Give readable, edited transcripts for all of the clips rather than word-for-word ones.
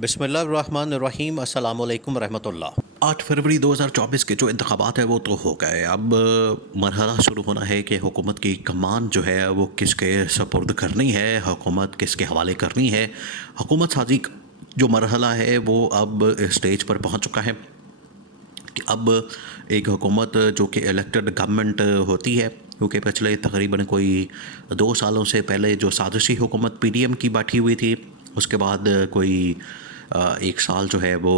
बिस्मिल्लाहिर्रहमानिर्रहीम अस्सलामुअलैकुम रहमतुल्लाह। 8 फरवरी 2024 के जो इंतखाबात है वो तो हो गए। अब मरहला शुरू होना है कि हुकूमत की कमान जो है वो किसके सपुर्द करनी है, हुकूमत किसके हवाले करनी है। हुकूमत साजी जो मरहला है वो अब स्टेज पर पहुंच चुका है कि अब एक हुकूमत जो कि इलेक्टेड गवर्नमेंट होती है, क्योंकि पिछले तकरीबन कोई 2 सालों से पहले जो साजिशी हुकूमत पीडीएम की बैठी हुई थी, उसके बाद कोई 1 साल जो है वो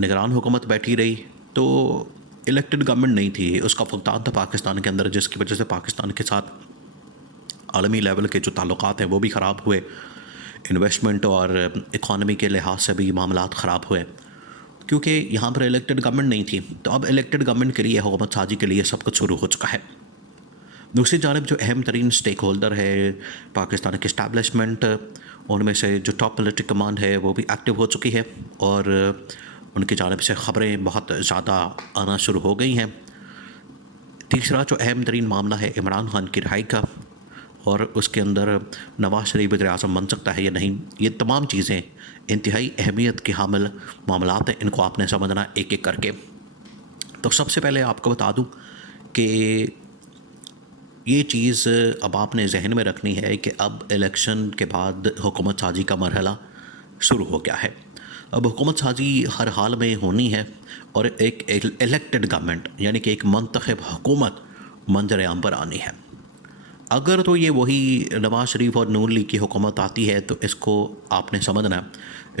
निगरान हुकूमत बैठी रही, तो इलेक्टेड गवर्नमेंट नहीं थी। उसका फुकदान था पाकिस्तान के अंदर, जिसकी वजह से पाकिस्तान के साथ आलमी लेवल के जो ताल्लुकात हैं वो भी ख़राब हुए, इन्वेस्टमेंट और इकॉनमी के लिहाज से भी मामलात ख़राब हुए, क्योंकि यहाँ पर इलेक्टेड गवर्नमेंट नहीं थी। तो अब इलेक्टेड गवर्नमेंट के लिए, हुकूमत साजी के लिए सब कुछ शुरू हो चुका है। दूसरी जानब जो अहम तरीन स्टेक होल्डर है पाकिस्तान की इस्टेब्लिशमेंट, उनमें से जो टॉप पॉलिटिकल कमांड है वो भी एक्टिव हो चुकी है और उनकी जानब से ख़बरें बहुत ज़्यादा आना शुरू हो गई हैं। तीसरा जो अहम तरीन मामला है इमरान खान की रिहाई का, और उसके अंदर नवाज शरीफ वज़ीर-ए-आज़म बन सकता है या नहीं। ये तमाम चीज़ें इंतहाई अहमियत के हामिल मामलात हैं, इनको आपने समझना एक एक करके। तो सबसे पहले आपको बता दूँ कि ये चीज़ अब आपने जहन में रखनी है कि अब इलेक्शन के बाद हुकूमत साजी का मरहला शुरू हो गया है। अब हुकूमत साजी हर हाल में होनी है और एक इलेक्टेड गवर्नमेंट यानी कि एक मुंतखब हुकूमत मंजर आम पर आनी है। अगर तो ये वही नवाज शरीफ और नून लीग की हुकूमत आती है तो इसको आपने समझना,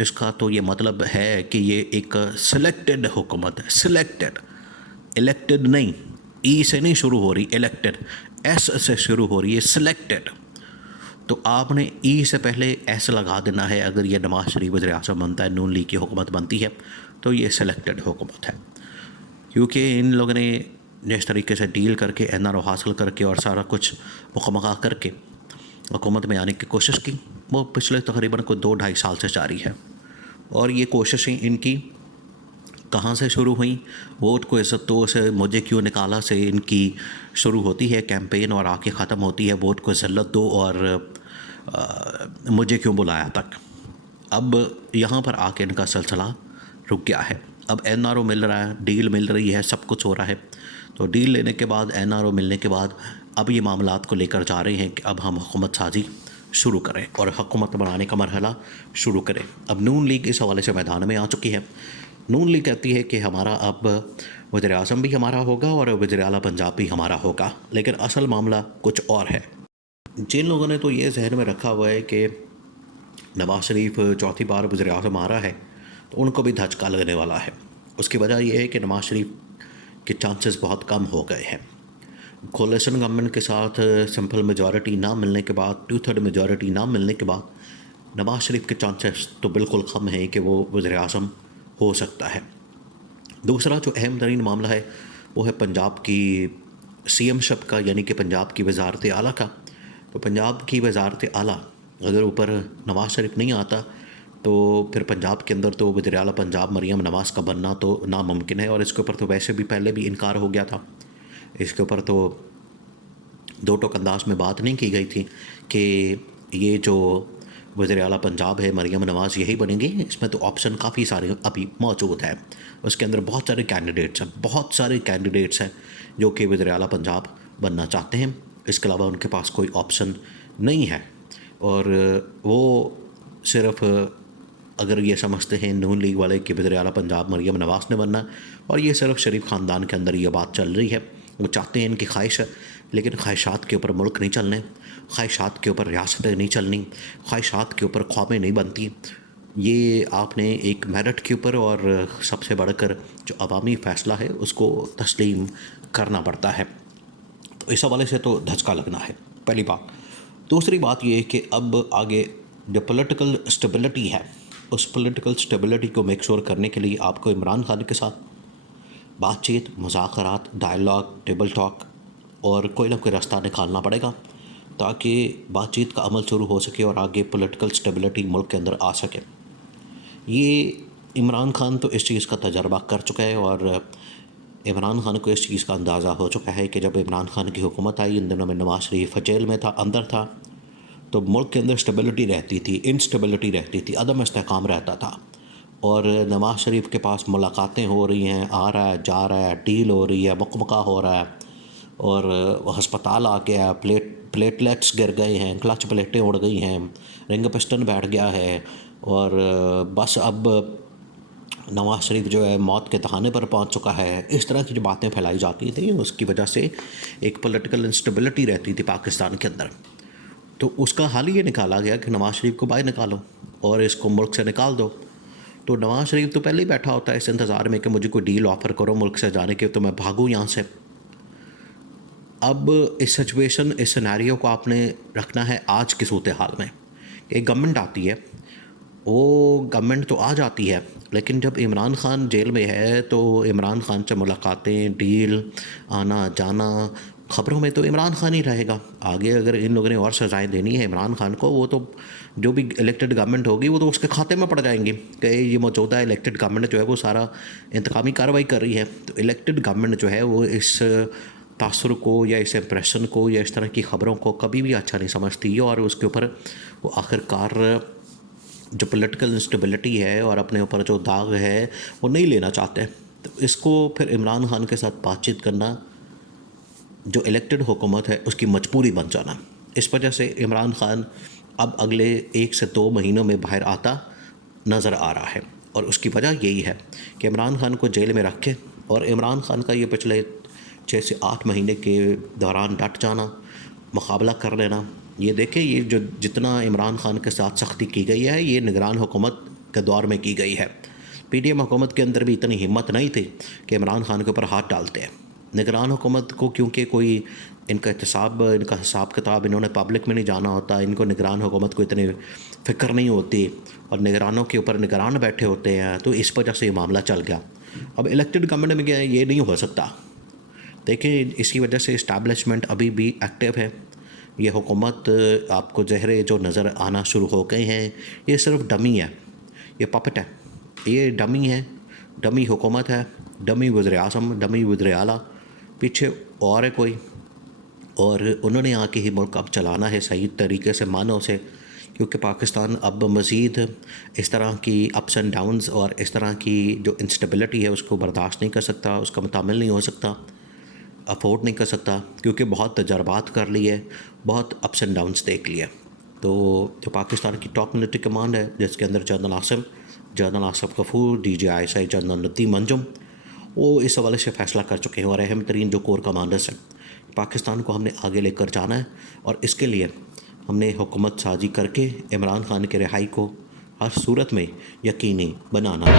इसका तो ये मतलब है कि ये एक सिलेक्टेड हुकूमत है। सिलेक्टेड, इलेक्टेड नहीं, ई से नहीं शुरू हो रही, इलेक्टेड एस से शुरू हो रही है, सिलेक्टेड। तो आपने ई से पहले एस लगा देना है। अगर ये नवाज शरीफ वज़ीर-ए-आज़म बनता है, नून लीग की हुकूमत बनती है, तो ये सिलेक्टेड हुकूमत है, क्योंकि इन लोगों ने जिस तरीके से डील करके एनआरओ हासिल करके और सारा कुछ मुकम्मल करके हुकूमत में आने की कोशिश की, वो पिछले तकरीबन को 2-2.5 साल से जारी है। और ये कोशिशें इनकी कहाँ से शुरू हुई? वोट को इज़्ज़त से मुझे क्यों निकाला से इनकी शुरू होती है कैंपेन और आके ख़त्म होती है वोट को ज़िल्लत दो और मुझे क्यों बुलाया तक। अब यहाँ पर आके इनका सिलसिला रुक गया है। अब एनआरओ मिल रहा है, डील मिल रही है, सब कुछ हो रहा है। तो डील लेने के बाद, एनआरओ मिलने के बाद अब ये मामलात को लेकर जा रहे हैं कि अब हम हुकूमत साजी शुरू करें और हुकूमत बनाने का मरहला शुरू करें। अब नून लीग इस हवाले से मैदान में आ चुकी है। नून लीग कहती है कि हमारा अब वज़ीर-ए-आज़म भी हमारा होगा और वज़ीर आला पंजाब भी हमारा होगा, लेकिन असल मामला कुछ और है। जिन लोगों ने तो ये जहन में रखा हुआ है कि नवाज शरीफ चौथी बार वज़ीर-ए-आज़म आ रहा है, तो उनको भी धचका लगने वाला है। उसकी वजह यह है कि नवाज शरीफ के चांसेस बहुत कम हो गए हैं। कोलिशन गवर्नमेंट के साथ सिंपल मेजॉरिटी ना मिलने के बाद, 2/3 मेजॉरिटी ना मिलने के बाद, नवाज शरीफ के चांसेस तो बिल्कुल कम हैं कि वो वज़ीर-ए-आज़म हो सकता है। दूसरा जो अहम तरीन मामला है वो है पंजाब की सीएमशिप का, यानी कि पंजाब की वज़ारत आला का। तो पंजाब की वज़ारत आला अगर ऊपर नवाज शरीफ नहीं आता तो फिर पंजाब के अंदर तो वज़ीर आला पंजाब मरियम नवाज़ का बनना तो नामुमकिन है। और इसके ऊपर तो वैसे भी पहले भी इनकार हो गया था। इसके ऊपर तो दो टोक अंदाज में बात नहीं की गई थी कि ये जो वज़ीर आला पंजाब है मरियम नवाज़ यही बनेंगे। इसमें तो ऑप्शन काफ़ी सारे अभी मौजूद है। उसके अंदर बहुत सारे कैंडिडेट्स हैं जो कि वज़ीर आला पंजाब बनना चाहते हैं। इसके अलावा उनके पास कोई ऑप्शन नहीं है और वो सिर्फ़ अगर ये समझते हैं नून लीग वाले कि वज़ीर आला पंजाब मरियम नवाज़ ने बनना, और ये सिर्फ शरीफ ख़ानदान के अंदर ये बात चल रही है। वो चाहते हैं, इनकी ख्वाहिश है, लेकिन ख्वाहिशात के ऊपर मुल्क नहीं चलने, ख्वाहिशात के ऊपर रियासतें नहीं चलनी, ख्वाहिशात के ऊपर ख्वाबें नहीं बनती। ये आपने एक मेरिट के ऊपर और सबसे बढ़कर जो अवामी फ़ैसला है उसको तस्लीम करना पड़ता है। तो इस हवाले से तो धचका लगना है, पहली बात। दूसरी बात ये है कि अब आगे जो पॉलिटिकल स्टेबिलिटी है, उस पॉलिटिकल स्टेबिलिटी को मेक श्योर करने के लिए आपको इमरान खान के साथ बातचीत, मुज़ाकरात, डायलॉग, टेबल टॉक और कोई ना कोई रास्ता निकालना पड़ेगा ताकि बातचीत का अमल शुरू हो सके और आगे पॉलिटिकल स्टेबिलिटी मुल्क के अंदर आ सके। ये इमरान खान तो इस चीज़ का तजर्बा कर चुका है और इमरान खान को इस चीज़ का अंदाज़ा हो चुका है कि जब इमरान खान की हुकूमत आई, इन दिनों में नवाज शरीफ जेल में था, अंदर था, तो मुल्क के अंदर स्टेबिलिटी रहती थी, इंस्टेबिलिटी रहती थी, अदम इस्तेहकाम रहता था। और नवाज़ शरीफ के पास मुलाकातें हो रही हैं, आ रहा है, जा रहा है, डील हो रही है, मुकमका हो रहा है, और हस्पताल आ गया, प्लेटलेट्स गिर गए हैं, क्लच प्लेटें उड़ गई हैं, रिंग पिस्टन बैठ गया है, और बस अब नवाज़ शरीफ जो है मौत के दहाने पर पहुंच चुका है। इस तरह की जो बातें फैलाई जाती थी, उसकी वजह से एक पॉलिटिकल इंस्टेबिलिटी रहती थी पाकिस्तान के अंदर। तो उसका हल ये निकाला गया कि नवाज़ शरीफ को बाहर निकालो और इसको मुल्क से निकाल दो। तो नवाज़ शरीफ तो पहले ही बैठा होता है इस इंतज़ार में कि मुझे कोई डील ऑफ़र करो मुल्क से जाने के, तो मैं भागूँ यहाँ से। अब इस सिचुएशन, इस सिनेरियो को आपने रखना है आज की सूरत हाल में। एक गवर्नमेंट आती है, वो गवर्नमेंट तो आ जाती है, लेकिन जब इमरान खान जेल में है तो इमरान खान से मुलाकातें, डील, आना जाना, ख़बरों में तो इमरान खान ही रहेगा। आगे अगर इन लोगों ने और सज़ाएँ देनी है इमरान खान को, वो तो जो भी इलेक्टेड गवर्नमेंट होगी वो तो उसके खाते में पड़ जाएंगी कि ये मौजूदा इलेक्टेड गवर्नमेंट जो है वो सारा इंतकामी कार्रवाई कर रही है। तो इलेक्टेड गवर्नमेंट जो है वो इस तासुर को या इस इम्प्रेशन को या इस तरह की ख़बरों को कभी भी अच्छा नहीं समझती है, और उसके ऊपर वो आखिरकार जो पॉलिटिकल इंस्टेबिलिटी है और अपने ऊपर जो दाग है वो नहीं लेना चाहते। तो इसको फिर इमरान खान के साथ बातचीत करना, जो इलेक्टेड हुकूमत है उसकी मजबूरी बन जाना। इस वजह से इमरान खान अब अगले 1 से 2 महीनों में बाहर आता नज़र आ रहा है, और उसकी वजह यही है कि इमरान खान को जेल में रखे और इमरान खान का ये पिछले 6 से 8 महीने के दौरान डट जाना, मुकाबला कर लेना। ये देखें, ये जो जितना इमरान खान के साथ सख्ती की गई है ये निगरान हुकूमत के दौर में की गई है। पीडीएम हुकूमत के अंदर भी इतनी हिम्मत नहीं थी कि इमरान खान के ऊपर हाथ डालते हैं। निगरान हुकूमत को क्योंकि कोई इनका हिसाब किताब इन्होंने पब्लिक में नहीं जाना होता, इनको निगरान हुकूमत को इतनी फ़िक्र नहीं होती, और निगरानों के ऊपर निगरान बैठे होते हैं, तो इस वजह से ये मामला चल गया। अब इलेक्टेड गवर्नमेंट में क्या है, ये नहीं हो सकता। देखिए, इसकी वजह से इस्टेब्लिशमेंट अभी भी एक्टिव है। ये हुकूमत, आपको चेहरे जो नज़र आना शुरू हो गए हैं, ये सिर्फ डमी है, ये पपेट है, ये डमी है, डमी हुकूमत है, डमी वज़ीर-ए-आज़म, डमी वज़ीर-ए-आला, पीछे और है कोई, और उन्होंने आके ही मुल्क अब चलाना है सही तरीके से, मानव से, क्योंकि पाकिस्तान अब मज़ीद इस तरह की अप्स एंड डाउन्स और इस तरह की जो इंस्टेबिलिटी है उसको बर्दाश्त नहीं कर सकता, उसका मुतामिल नहीं हो सकता, अफोर्ड नहीं कर सकता, क्योंकि बहुत तजर्बात कर लिए, बहुत अप्स एंड डाउन्स देख लिए। तो जो पाकिस्तान की टॉप मिलिट्री कमांड है, जिसके अंदर general Asif Ghafoor, DGI general Nadeem Anjum, वो इस हवाले से फ़ैसला कर चुके हैं, और अहम तरीन जो कोर कमांडर्स हैं, पाकिस्तान को हमने आगे लेकर जाना है, और इसके लिए हमने हुकूमत साजी करके इमरान खान के रिहाई को हर सूरत में यकीनी बनाना है।